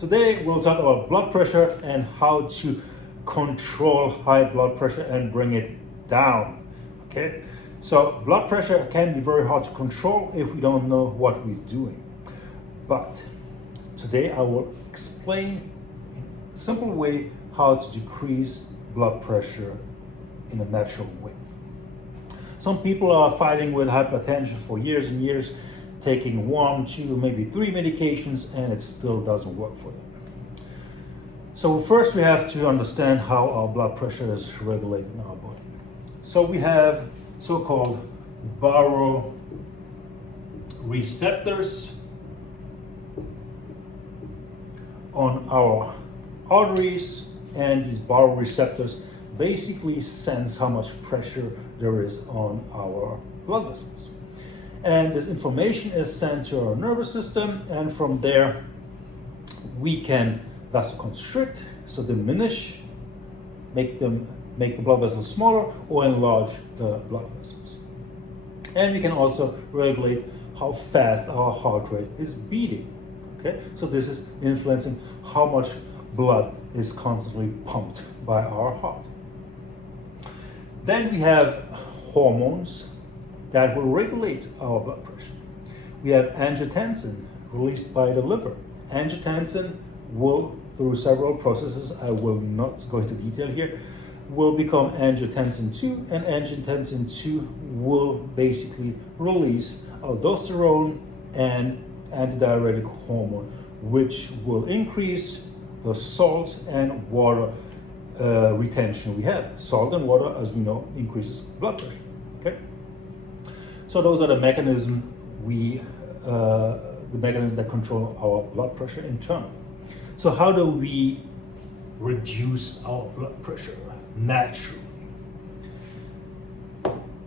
Today we'll talk about blood pressure and how to control high blood pressure and bring it down. Okay, so blood pressure can be very hard to control if we don't know what we're doing. But today I will explain in a simple way how to decrease blood pressure in a natural way. Some people are fighting with hypertension for years and years, taking 1, 2, maybe 3 medications, and it still doesn't work for them. So first we have to understand how our blood pressure is regulated in our body. So we have so-called baroreceptors on our arteries, and these baroreceptors basically sense how much pressure there is on our blood vessels. And this information is sent to our nervous system, and from there we can vasoconstrict, so diminish, make the blood vessels smaller, or enlarge the blood vessels. And we can also regulate how fast our heart rate is beating. Okay, so this is influencing how much blood is constantly pumped by our heart. Then we have hormones that will regulate our blood pressure. We have angiotensin released by the liver. Angiotensin will, through several processes I will not go into detail here, will become angiotensin 2, and angiotensin 2 will basically release aldosterone and antidiuretic hormone, which will increase the salt and water retention we have. Salt and water, as we know, increases blood pressure. Okay, so those are the mechanisms that control our blood pressure internally. So how do we reduce our blood pressure naturally?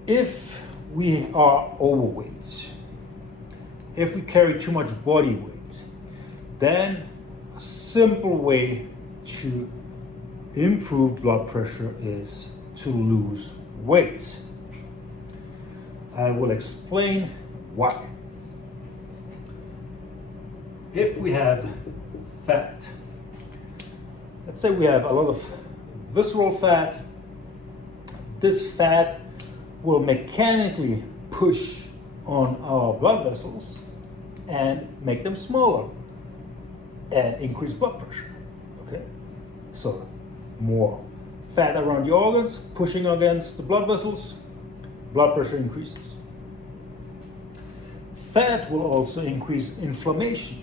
If we are overweight, if we carry too much body weight, then a simple way to improve blood pressure is to lose weight. I will explain why. If we have fat, let's say we have a lot of visceral fat, this fat will mechanically push on our blood vessels and make them smaller and increase blood pressure. Okay, so more fat around the organs pushing against the blood vessels, blood pressure increases. Fat will also increase inflammation.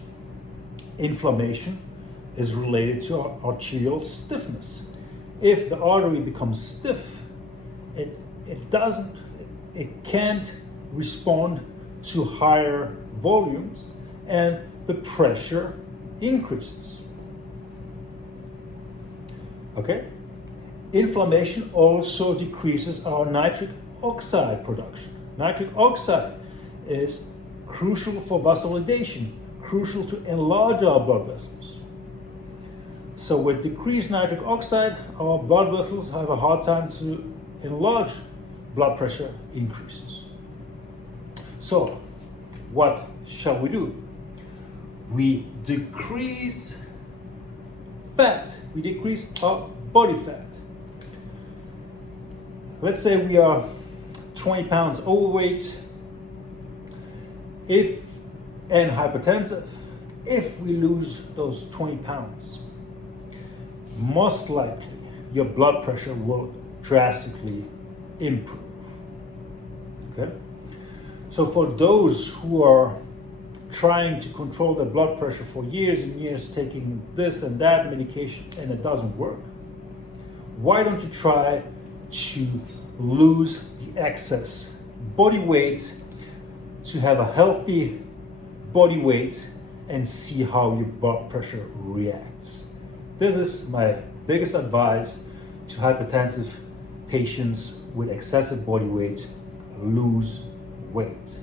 Inflammation is related to our arterial stiffness. If the artery becomes stiff, it can't respond to higher volumes, and the pressure increases. Okay? Inflammation also decreases our nitric oxide production. Nitric oxide is crucial for vasodilation, crucial to enlarge our blood vessels. So with decreased nitric oxide, our blood vessels have a hard time to enlarge, blood pressure increases. So what shall we do? We decrease fat, we decrease our body fat. Let's say we are 20 pounds overweight and hypertensive. If we lose those 20 pounds, most likely your blood pressure will drastically improve. Okay? So for those who are trying to control their blood pressure for years and years, taking this and that medication, and it doesn't work, why don't you try to lose the excess body weight to have a healthy body weight and see how your blood pressure reacts? This is my biggest advice to hypertensive patients with excessive body weight: lose weight.